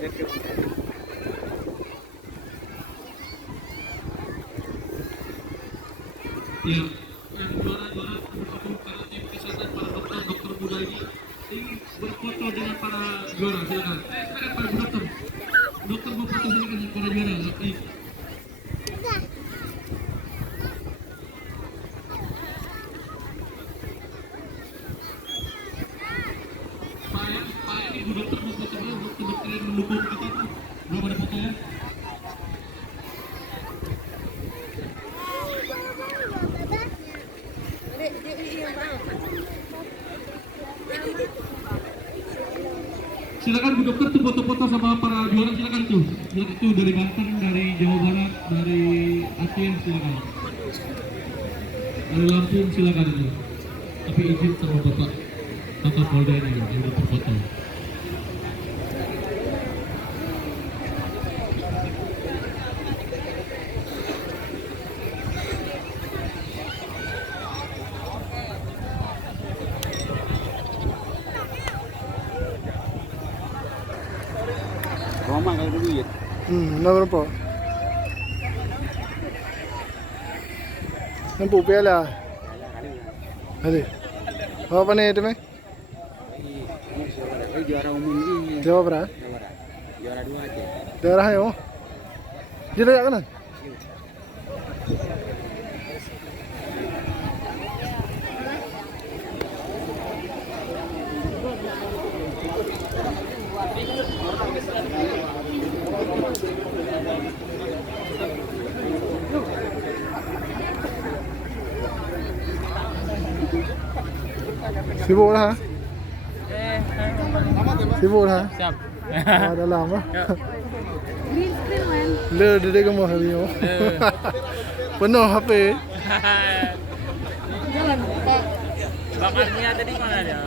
Ya, yang juara-juara para tim kesehatan, para dokter muda ini berfoto dengan para juara. Silakan. Silakan para dokter. Dokter berfoto silakan dengan para juara. Pak Ibu dokter berfoto dulu. Dokter yang mendukung kita tuh belum ada foto ya. Silakan Bu Dokter tuh foto-foto sama para juara, silakan tuh. Itu dari Banten, dari Jawa Barat, dari Aceh, silakan. Dari Lampung silakan itu. Tapi izin sama Bapak Kapolda ini yang untuk foto. Roma kalau duit. Berapa? Nampu piala. Ada. Apa nih itu meh? Juara umum ini. Jawab berapa? Juara 2 aja. Daerah ayo. Jadi ya kanan. Sibuk lah. Sibuk lah. Siap. Ada lama. Green screen man. Le dede kamu hari ini. Penuh HP. Jalan Pak. Bakarnya tadi mana dia?